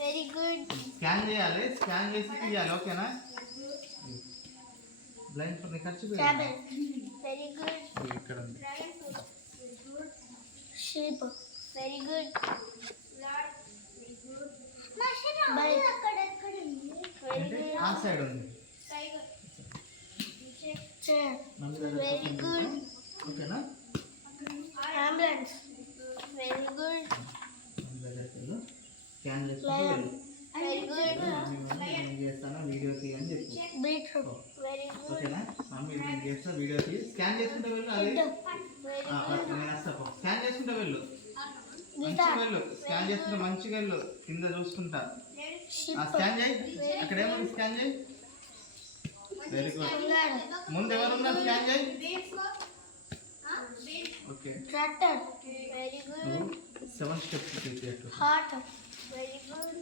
Very good. Scan చేయాలి, scan చేసి తీయాలి. ఓకేనా? బ్లైండ్ ఫర్ ఖర్చు వెరీ గుడ్. ఇక్కడ ఉంది. Sheep very good. ఆ సైడ్ ఉంది. Very good. ఓకేనా? Ambulance very good. స్కాన్ చేసుకుంటూ వెళ్ళు. Very good. నేను చేస్తాను, వీడియో తీయని చెప్పు. Beetroot very good. ఓకేనా? మమ్మీ నేను చేస్తా, వీడియో తీయి. స్కాన్ చేసుకుంటూ వెళ్ళు. అది నేను వస్తా. స్కాన్ చేసుకుంటూ వెళ్ళు, మంచిగా వెళ్ళు. స్కాన్ చేసుకుంటూ మంచిగా వెళ్ళు. కింద చూసుకుంటా. స్కాన్ చేయి. అక్కడ ఏమని స్కాన్ చేయి. Very good. ముందు ఎవరున్నారు? స్కాన్ చేయి. Okay. Tractor very good. 7 steps తీసేట్టు. Heart very good.